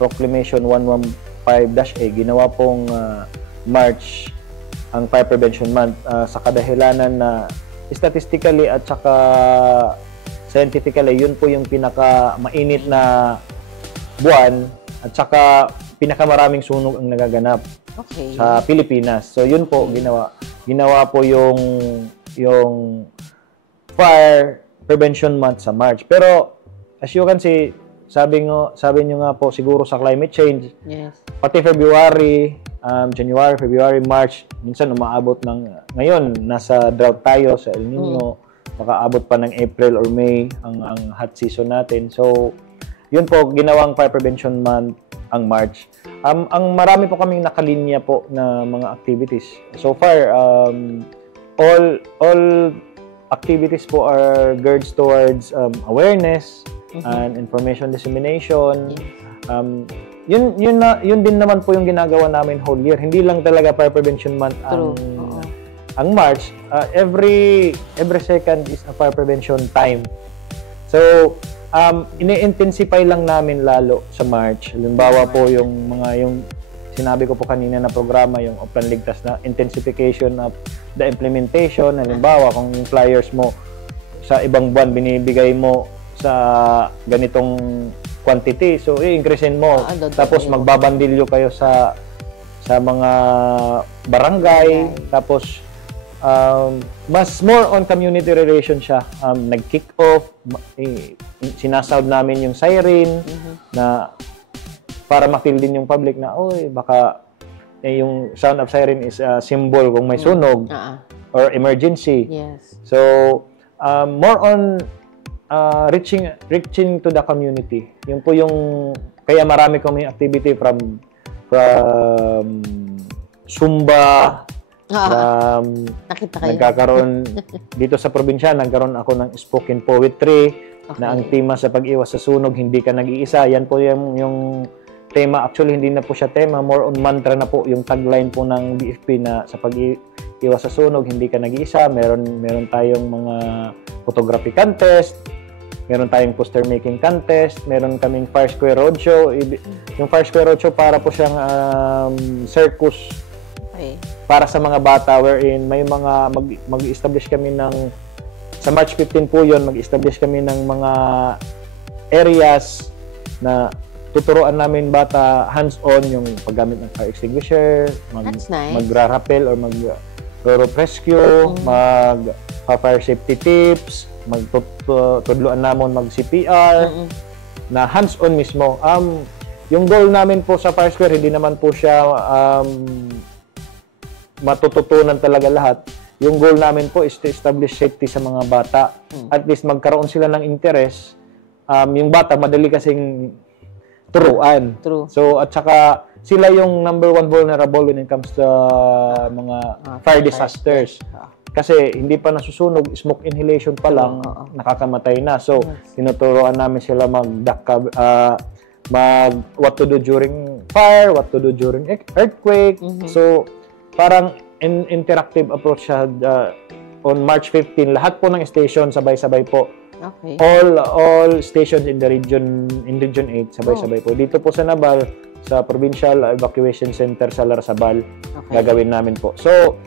Proclamation 115-A, ginawa pong March ang Fire Prevention Month sa kadahilanan na statistically at saka scientifically, yun po yung pinaka mainit na buwan at saka pinakamaraming sunog ang nagaganap Okay. sa Pilipinas. So yun po ginawa po yung Fire Prevention Month sa March. Pero as you can see, sabi nyo nga po siguro sa climate change, Yes. pati February, January, February, March, minsan umaabot ng ngayon nasa drought tayo sa El Nino, makaabot pa ng April or May ang hot season natin. So yun po ginawang Fire Prevention Month ang March. Ang marami po kaming nakalinya po na mga activities. So far, all activities po are geared towards awareness and information dissemination. Yun din naman po yung ginagawa namin whole year. Hindi lang talaga Fire Prevention Month ang March. Every second is a fire prevention time. So ini-intensify lang namin lalo sa March. Halimbawa po yung sinabi ko po kanina na programa, yung Upland Ligtas na intensification of the implementation. Halimbawa, kung yung flyers mo sa ibang buwan binibigay mo sa ganitong quantity, so i-increasein mo. Tapos magbabandilyo kayo sa mga barangay. Tapos mas more on community relation siya. Nag-kick off, sinasound namin yung siren na para ma-feel din yung public na, baka yung sound of siren is a symbol kung may sunog or emergency. Yes. So, more on reaching to the community. Yun po yung, kaya marami kami activity from Zumba, nakita kayo. nagkakaroon dito sa probinsya, nagkaroon ako ng spoken poetry na ang tema sa pag-iwas sa sunog, hindi ka nag-iisa. Yan po yung tema. Actually, hindi na po siya tema. More on mantra na po yung tagline po ng BFP na sa pag-iwas sa sunog, hindi ka nag-iisa. Meron tayong mga photography contest. Meron tayong poster making contest. Meron kaming Fire Square Roadshow. Yung Fire Square Roadshow para po siyang circus para sa mga bata, wherein may mga mag-establish kami sa March 15 po yun, mag-establish kami ng mga areas na tuturuan namin bata hands-on yung paggamit ng fire extinguisher, That's nice. magra-rappel or mag-rope rescue, mag-fire safety tips, tudluan namon mag-CPR, na hands-on mismo. Yung goal namin po sa Fire Square, hindi naman po siya matututunan talaga lahat. Yung goal namin po is to establish safety sa mga bata. At least magkaroon sila ng interest. Yung bata, madali kasing turuan. True. So, at saka, sila yung number one vulnerable when it comes to mga fire disasters. Kasi hindi pa nasusunog, smoke inhalation pa lang, nakakamatay na. So, tinuturuan namin sila what to do during fire, what to do during earthquake. So, parang interactive approach siya. On March 15, lahat po ng station sabay-sabay po. Okay. All stations in the region 8 sabay-sabay po. Dito po sa Nabal, sa Provincial Evacuation Center sa Larrazabal, gagawin namin po. So,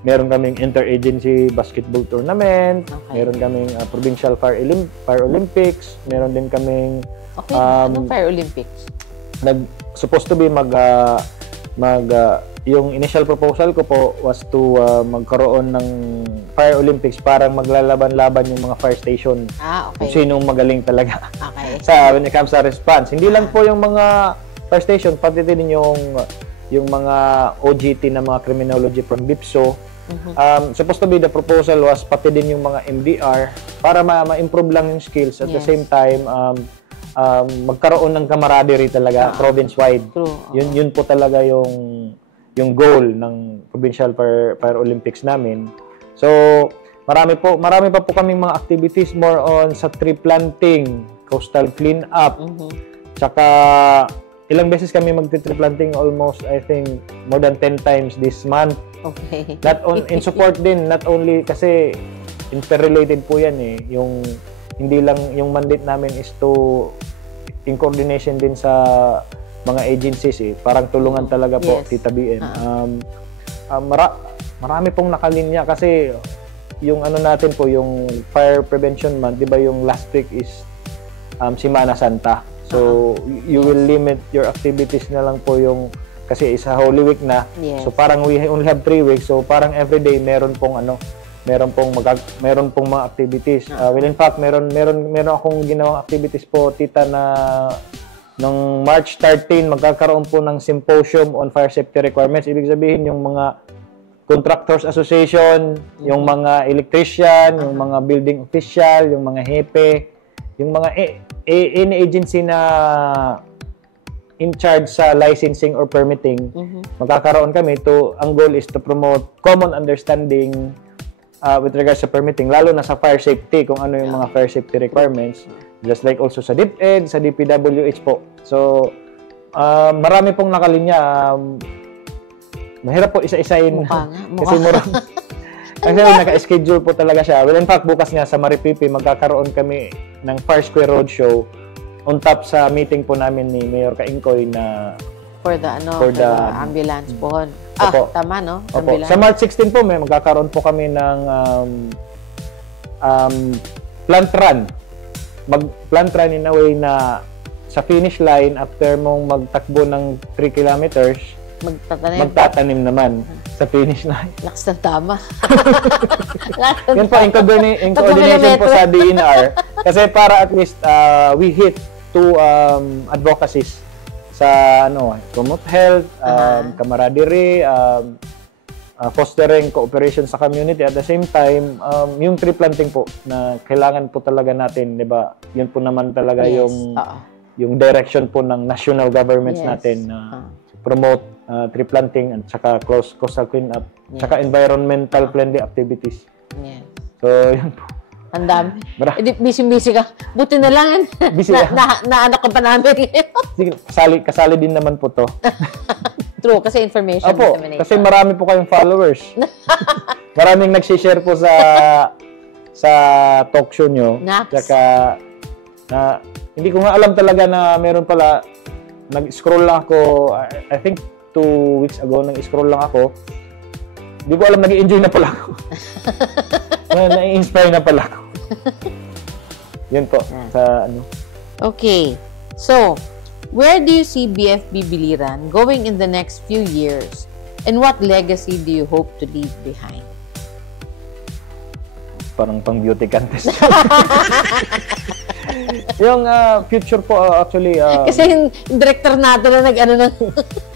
meron kaming interagency basketball tournament, meron kaming Provincial Fire Olympics, meron din kaming anong Fire Olympics? Supposed to be yung initial proposal ko po was to magkaroon ng Fire Olympics, parang maglalaban-laban yung mga fire station. Kung sinong magaling talaga when it comes sa response. Hindi lang po yung mga fire station, pati din yung mga OGT na mga criminology from BIPSO. Supposed to be the proposal was pati din yung mga MDR para ma-improve lang yung skills. At the same time, magkaroon ng camaraderie talaga province-wide. Yun po talaga yung goal ng Provincial Fire Olympics namin. So, marami pa po kaming mga activities more on sa tree planting, coastal cleanup. Tsaka ilang beses kami magti-tree planting, almost I think more than 10 times this month. Okay. In support din, not only kasi interrelated po yan yung hindi lang yung mandate namin is to in coordination din sa mga agencies parang tulungan talaga po, Tita BN. Marami pong nakalinya kasi yung natin po, yung Fire Prevention Month, di ba yung last week is Semana Santa. So, you will limit your activities na lang po yung, kasi isa Holy Week na. Yes. So, parang we only have 3 weeks. So, parang everyday meron pong meron pong mga activities. Well, in fact, meron akong ginawang activities po, tita, na nung March 13, magkakaroon po ng symposium on fire safety requirements. Ibig sabihin, yung mga Contractors Association, yung mga electrician, yung mga building official, yung mga hepe, yung mga any agency na in charge sa licensing or permitting, magkakaroon kami ang goal is to promote common understanding with regards sa permitting, lalo na sa fire safety, kung ano yung mga fire safety requirements, just like also sa DepEd, sa DPWH po. So, marami pong nakalinya. Mahirap po isa-isain. Kasi kasi naka-schedule po talaga siya. Well, in fact, bukas nga sa Maripipi, magkakaroon kami ng Fire Square Roadshow on top sa meeting po namin ni Mayor Kaingkoy na for the ambulance po. Opo. Tama, no? Opo. Sa March 16 po, may magkakaroon po kami ng plant run. Plant run in a way na sa finish line, after mong magtakbo ng 3 kilometers, magtatanim naman sa finish line. Lakas ng tama. Yan po, in coordination po sa DNR. Kasi para at least we hit 2 advocacies sa promote health, camaraderie, fostering cooperation sa community. At the same time, yung tree planting po na kailangan po talaga natin, 'di ba? Yun po naman talaga yung direction po ng national governments natin na promote tree planting at saka coastal cleanup, saka environmental friendly activities. Yes. So, yun po. Ang dami. Busy-busy ka. Buti na lang. Busy na ka pa namin. Sige, kasali din naman po to. True, kasi information dissemination. Kasi marami po kayong followers. Maraming nag-share po sa talk show nyo. Saka, hindi ko nga alam talaga na meron pala, nag-scroll lang ako, I think 2 weeks ago, nag-scroll lang ako. Hindi ko alam, nag-enjoy na pala ako. Na-inspire na pala ako. Yun po, sa Okay. So, where do you see BFB Biliran going in the next few years? And what legacy do you hope to leave behind? Parang pang beauty contest. Yung future po, actually... Kasi yung director natin na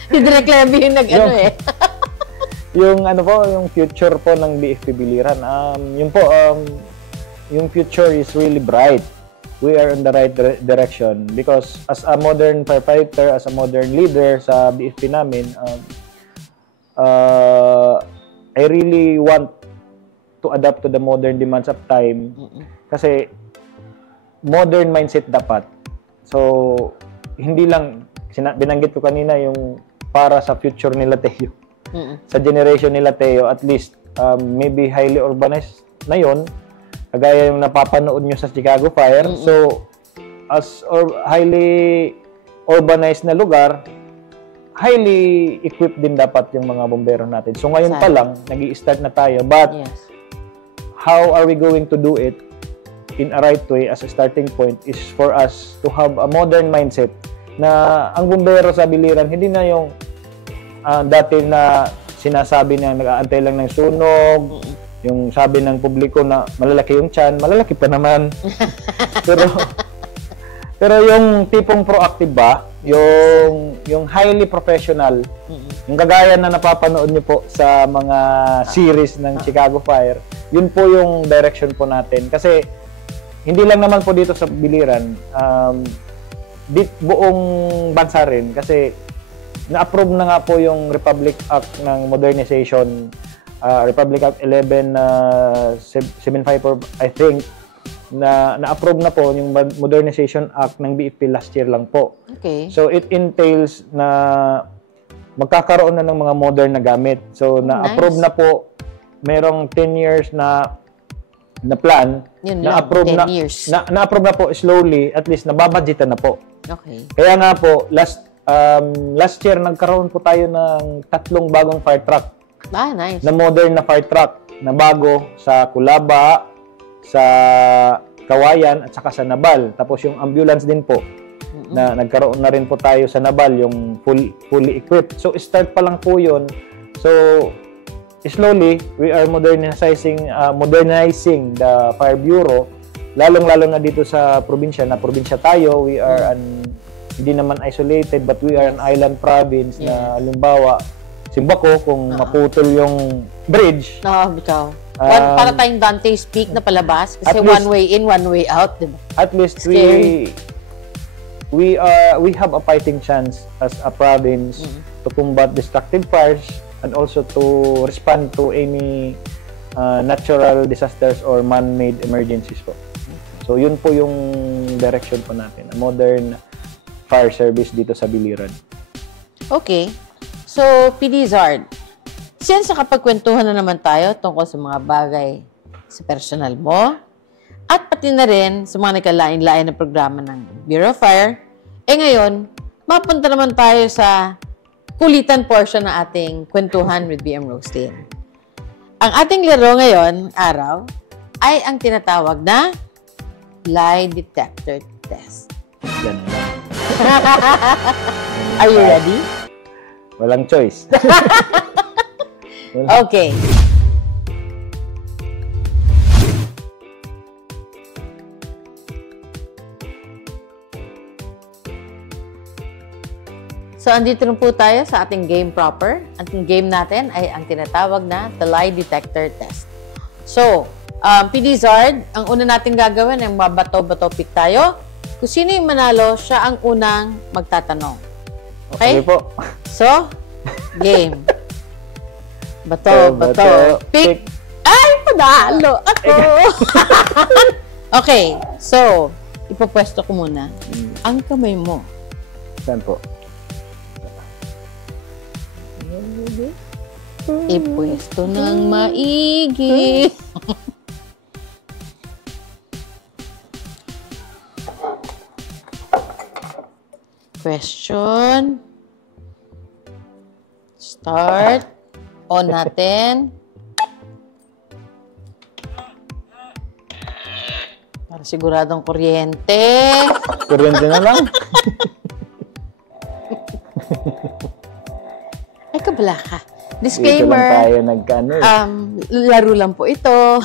yung Direk Levy yung yung future po ng BFB Biliran, yun po, yung future is really bright. We are in the right direction because as a modern firefighter, as a modern leader sa BFB namin, I really want to adapt to the modern demands of time kasi modern mindset dapat. So, hindi lang, binanggit ko kanina yung para sa future nila Teo. Sa generation nila Teo, at least maybe highly urbanized na yun, kagaya yung napapanood nyo sa Chicago Fire. So, as highly urbanized na lugar, highly equipped din dapat yung mga bombero natin. So, ngayon pa lang, nag-i-start na tayo. But, how are we going to do it in a right way as a starting point is for us to have a modern mindset na ang bombero sa Biliran, hindi na yung dati na sinasabi na nag-aantay lang ng sunog, yung sabi ng publiko na malalaki yung tiyan, malalaki pa naman. pero yung tipong proactive ba, yung highly professional, yung kagaya na napapanood niyo po sa mga series ng Chicago Fire, yun po yung direction po natin. Kasi hindi lang naman po dito sa Biliran, buong bansa rin, kasi na-approve na nga po yung Republic Act ng Modernization, Republic Act 11-754, I think, na-approve na po yung Modernization Act ng BFP last year lang po. Okay. So, it entails na magkakaroon na ng mga modern na gamit. So, na-approve na po, merong 10 years na plan, na-approve na po slowly, at least nababudgetan na po. Okay. Kaya nga po, last year, nagkaroon po tayo ng 3 bagong fire truck. Nice. Na modern na fire truck na bago sa Kulaba, sa Kawayan, at saka sa Nabal. Tapos yung ambulance din po. na nagkaroon na rin po tayo sa Naval, yung fully equipped. So, start pa lang po yun. So, slowly, we are modernizing the Fire Bureau, lalong-lalo na dito sa probinsya, tayo, we are hindi naman isolated, but we are an island province na, halimbawa, Simbako, kung maputol yung bridge. Bitaw. Para tayong Dante's Peak na palabas, kasi one way in, one way out, diba? At least we have a fighting chance as a province to combat destructive fires and also to respond to any natural disasters or man-made emergencies po. So yun po yung direction po natin, a modern fire service dito sa Biliran. Okay. So, PD Zard, since nakapagkwentuhan na naman tayo tungkol sa mga bagay sa personal mo, at pati na rin sa mga nakalain-lain na programa ng Bureau of Fire, ngayon, mapunta naman tayo sa kulitan portion ng ating kwentuhan with BM Roslyn. Ang ating laro ngayon, araw, ay ang tinatawag na lie detector test. Yan lang. Are you ready? Walang choice. Okay. So, andito rin po tayo sa ating game proper. Ang game natin ay ang tinatawag na the lie detector test. So, PD Zard, ang una natin gagawin ay mabato-bato pick tayo. Kung sino yung manalo, siya ang unang magtatanong. Okay? Okay po. So, game. Bato, pick. Ay, panalo ako! Okay, so, ipopwesto ko muna. Ang kamay mo. Saan po? Ipwesto ng maigi. Question. Start. On natin. Para siguradong kuryente. Kuryente na lang. Ay, kabala ka. Dito lang Disclaimer. tayo nagkano eh. Laro lang po ito.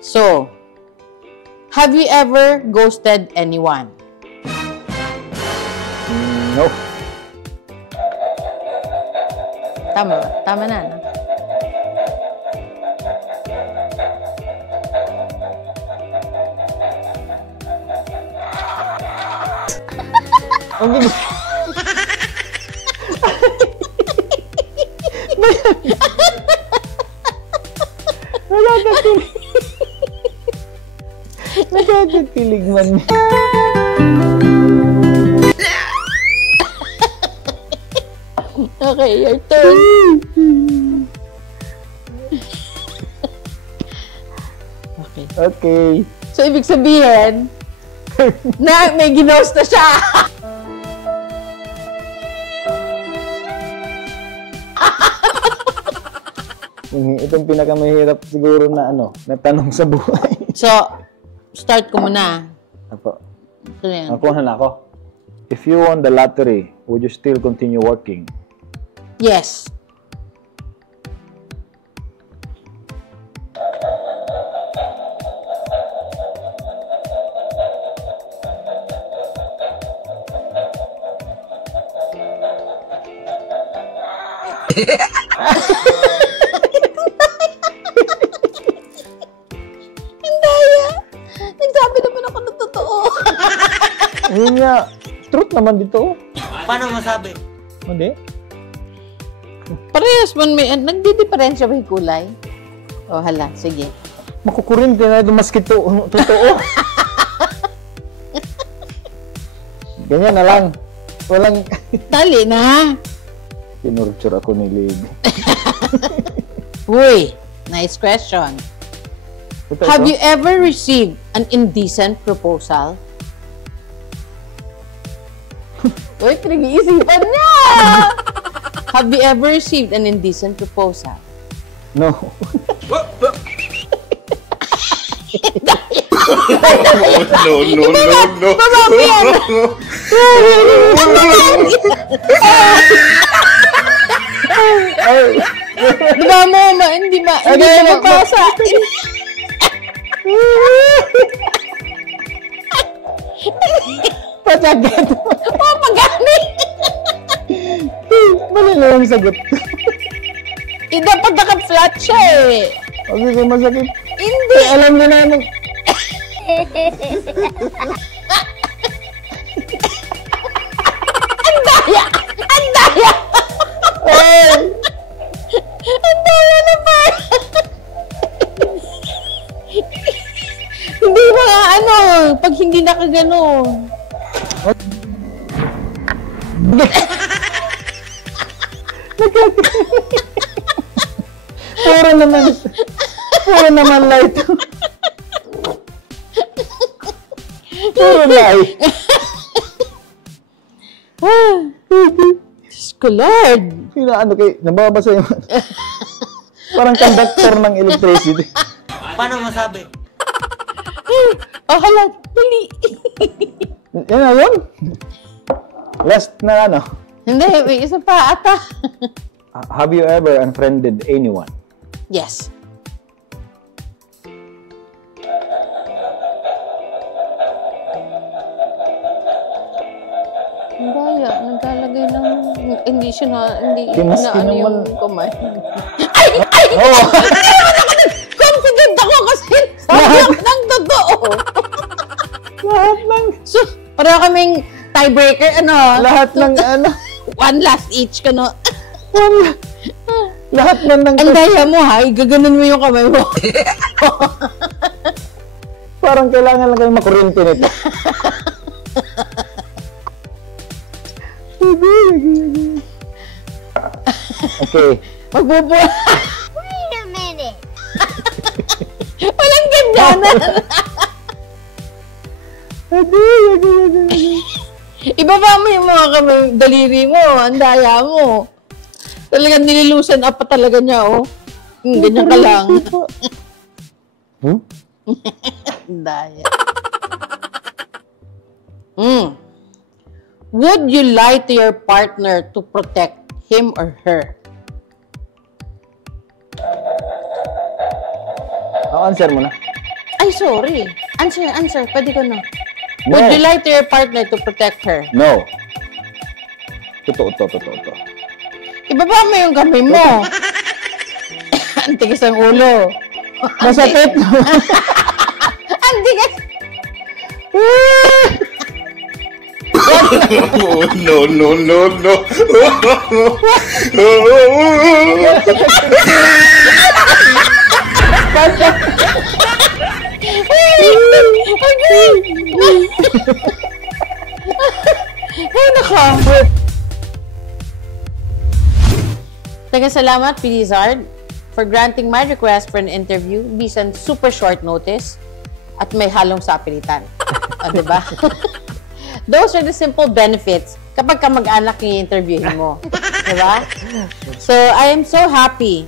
So, have you ever ghosted anyone? No. Tama ba? Tama na, no? Nagkakakilig man. Okay, your turn. Okay. Okay. So, ibig sabihin, na may ginost na siya. Itong pinakamahirap siguro na na tanong sa buhay. So, start ko muna. Apo. Ano yan? Nakuha na ako. If you won the lottery, would you still continue working? Yes. Nagsabi naman ako ng totoo. Ayun nga. Truth naman dito. Paano masabi? Hindi. Parehas man may, nagdi-diferensya ba yung kulay? O, hala, sige. Makukurente na dumaskit totoo. Ganyan na lang. Walang... Dali na. Tinurture ako ni Lib. Uy, nice question. Have you ever received an indecent proposal? Uy, pinag-iisipan niya! Have you ever received an indecent proposal? No. no. Diba mo, hindi mapasa. Pasagat. Pagani. Mali na yung sagot. Dapat naka-flat siya eh. Okay, masakit. Hindi. Alam na namin. Ang daya! Ang daya! Ang daya na pa! Hindi ba nga pag hindi nakagano. Puro naman light. Puro light. Diyos ko, Lord. Nababasa yung... Parang conductor ng electricity. Paano masabi? Hala, dali. Yan na yun. Last na Hindi, may isa pa ata. Have you ever unfriended anyone? Yes. Ang daya, naglalagay ng... Hindi siya hindi Maski na naman. yung kamay. Ay! Oo. Confident ako kasi sabi ng totoo. Lahat ng... So, para kaming tiebreaker, Lahat ng one last each, Lahat ng... Ang daya mo, ha? Gaganon mo yung kamay mo. Parang kailangan lang kayo makuryente nito. Okay. Magbubuo. Wait a minute. Walang ganyanan. Ibaba mo yung mga kamay, daliri mo, ang daya mo. Talagang nililusan up pa talaga niya, ganyan ka lang. Ang daya. Would you lie to your partner to protect him or her? Answer mo na. Ay, sorry. Answer. Pwede ko na. No. Would you lie to your partner to protect her? No. Totoo. Ibaba mo yung kamay mo. Ang tigas ang ulo. Masakit. Ang tigas. No. Ay, nako. Teka, salamat, Pilizard, for granting my request for an interview bisan super short notice at may halong sapilitan. Diba? Those are the simple benefits kapag ka mag-anak yung interviewin mo. Diba? So, I am so happy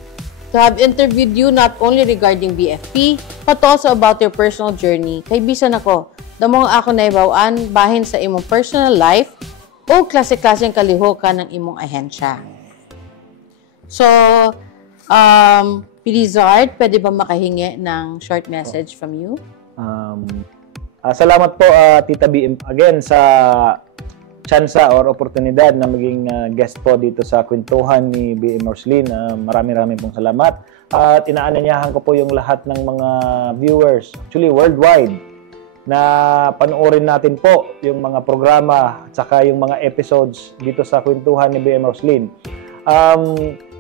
to have interviewed you not only regarding BFP, but also about your personal journey. Kay bisan ako, damong ako na ibawaan bahin sa imong personal life o klase-klaseng kalihokan ng imong ahensya. So, Pilizard, pwede ba makahingi ng short message from you? Salamat po, Tita BM, again sa tsansa or oportunidad na maging guest po dito sa kwentuhan ni BM Roslyn. Marami pong salamat. At inaanyayahan ko po yung lahat ng mga viewers, actually worldwide, na panoorin natin po yung mga programa at saka yung mga episodes dito sa kwentuhan ni BM Roslyn.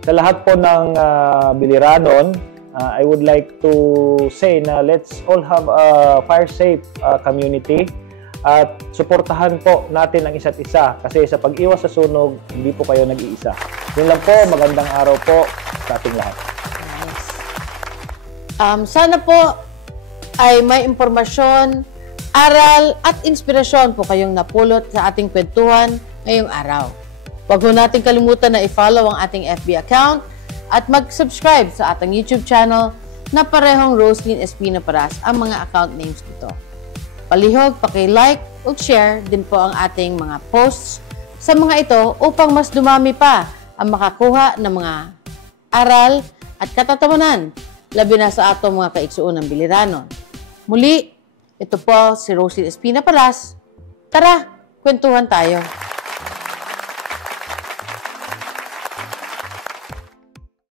Sa lahat po ng Biliranon, I would like to say na let's all have a fire-safe community at suportahan po natin ang isa't isa kasi sa pag-iwas sa sunog, hindi po kayo nag-iisa. Yun lang po, magandang araw po sa ating lahat. Nice. Sana po ay may impormasyon, aral at inspirasyon po kayong napulot sa ating kwentuhan ngayong araw. Huwag po natin kalimutan na i-follow ang ating FB account at mag-subscribe sa ating YouTube channel na parehong Roslyn Espina Paras ang mga account names nito. Palihog, paki-like o share din po ang ating mga posts sa mga ito upang mas dumami pa ang makakuha ng mga aral at katatawanan, labi na sa atong mga kaigsuon ng biliranon. Muli, ito po si Roslyn Espina Paras. Tara, kwentuhan tayo.